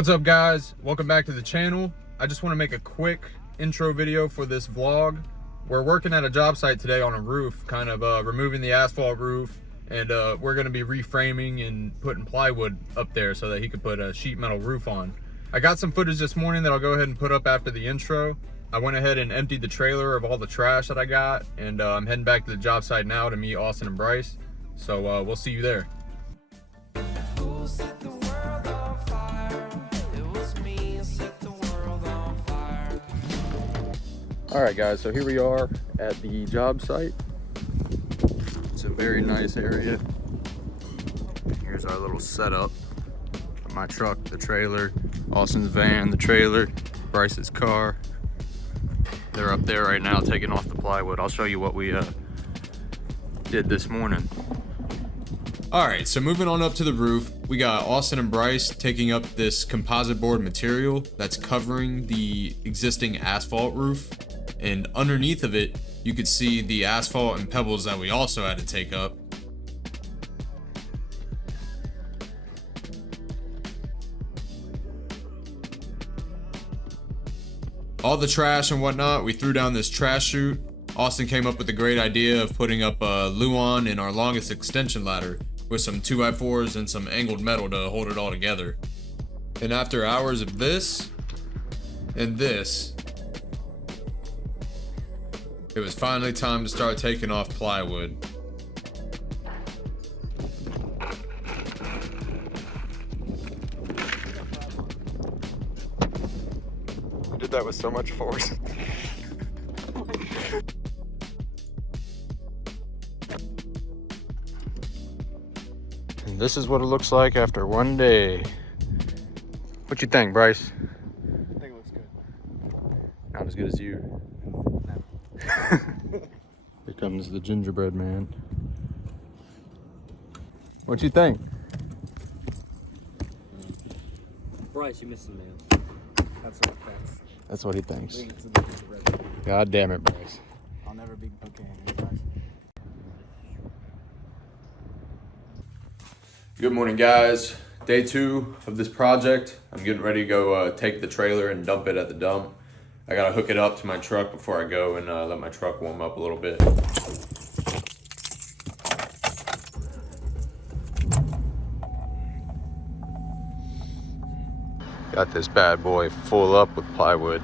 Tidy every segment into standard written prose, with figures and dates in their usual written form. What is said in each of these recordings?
What's up, guys? Welcome back to the channel. I just want to make a quick intro video for this vlog. We're working at a job site today on a roof, kind of removing the asphalt roof, and we're going to be reframing and putting plywood up there so that he could put a sheet metal roof on. I got some footage this morning that I'll go ahead and put up after the intro. I went ahead and emptied the trailer of all the trash that I got, and I'm heading back to the job site now to meet Austin and Bryce. So we'll see you there. All right, guys, so here we are at the job site. It's a very nice area. Here's our little setup. My truck, the trailer, Austin's van, the trailer, Bryce's car. They're up there right now taking off the plywood. I'll show you what we did this morning. All right, so moving on up to the roof, we got Austin and Bryce taking up this composite board material that's covering the existing asphalt roof. And underneath of it, you could see the asphalt and pebbles that we also had to take up. All the trash and whatnot, we threw down this trash chute. Austin came up with the great idea of putting up a Luan in our longest extension ladder with some 2x4s and some angled metal to hold it all together. And after hours of this and this, it was finally time to start taking off plywood. I did that with so much force. And this is what it looks like after one day. What you think, Bryce? I think it looks good. Not as good as you. Here comes the gingerbread man. What you think? Bryce, you missed some man. That's what he thinks. Bring it to the gingerbread man. God damn it, Bryce. I'll never be okay anymore, Bryce. Good morning, guys. Day 2 of this project. I'm getting ready to go take the trailer and dump it at the dump. I gotta hook it up to my truck before I go and let my truck warm up a little bit. Got this bad boy full up with plywood.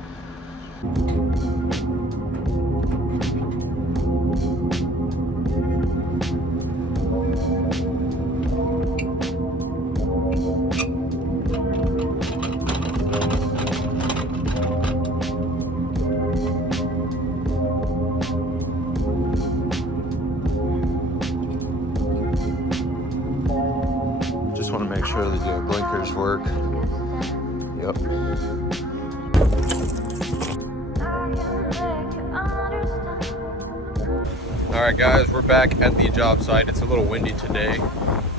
Just want to make sure that the blinkers work. Yep. All right, guys, we're back at the job site. It's a little windy today.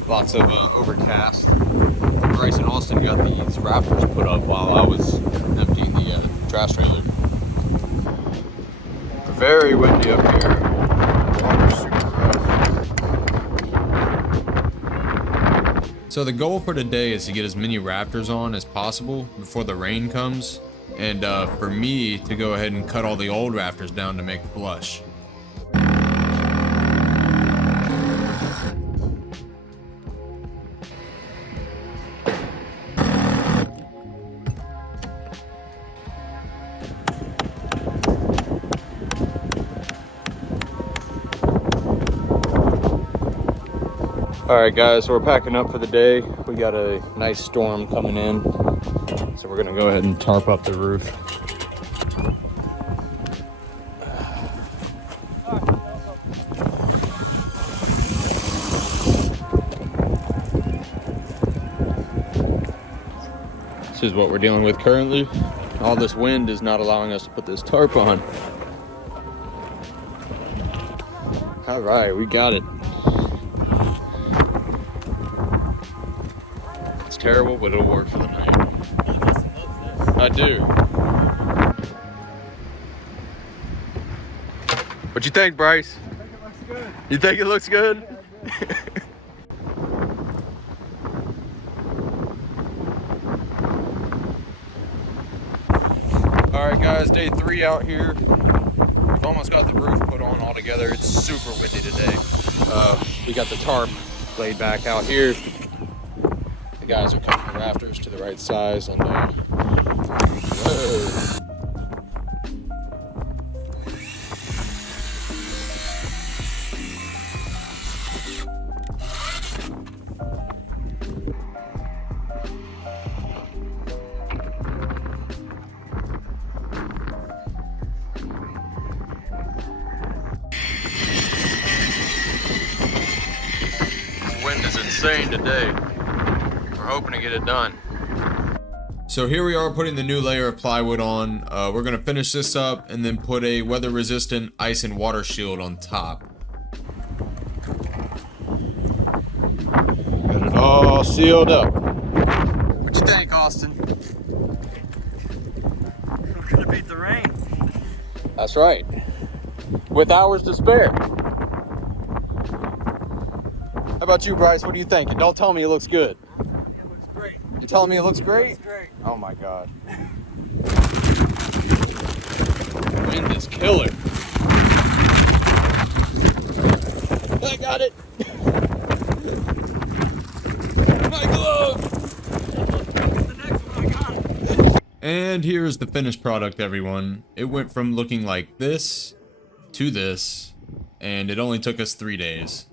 Lots of overcast. Bryce and Austin got these rafters put up while I was emptying the trash trailer. Very windy up here. Water's super rough. So the goal for today is to get as many rafters on as possible before the rain comes, and for me to go ahead and cut all the old rafters down to make flush. All right, guys, so we're packing up for the day. We got a nice storm coming in, so we're gonna go ahead and tarp up the roof. This is what we're dealing with currently. All this wind is not allowing us to put this tarp on. All right, we got it. Terrible, but it'll work for the night. I do. What you think, Bryce? I think it looks good. You think it looks good? All right, guys, day 3 out here. We've almost got the roof put on all together. It's super windy today. We got the tarp laid back out here. The guys are cutting the rafters to the right size, and whoa. Wind is insane today. We're hoping to get it done. So here we are putting the new layer of plywood on. We're gonna finish this up and then put a weather resistant ice and water shield on top. Got it all sealed up. What you think, Austin? We're gonna beat the rain. That's right. With hours to spare. How about you, Bryce? What do you think? And don't tell me it looks good. It looks great. You're telling me it looks great? It looks great. Oh my God. Wind is killer. I got it. My glove. The next one, I got it. And here's the finished product, everyone. It went from looking like this to this, and it only took us 3 days.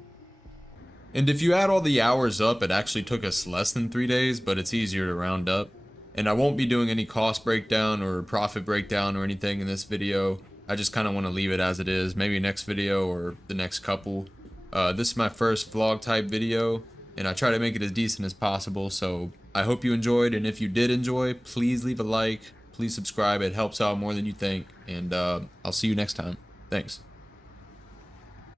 And if you add all the hours up, it actually took us less than 3 days, but it's easier to round up. And I won't be doing any cost breakdown or profit breakdown or anything in this video. I just kind of want to leave it as it is. Maybe next video or the next couple. This is my first vlog type video, and I try to make it as decent as possible. So I hope you enjoyed, and if you did enjoy, please leave a like. Please subscribe. It helps out more than you think. And I'll see you next time. Thanks.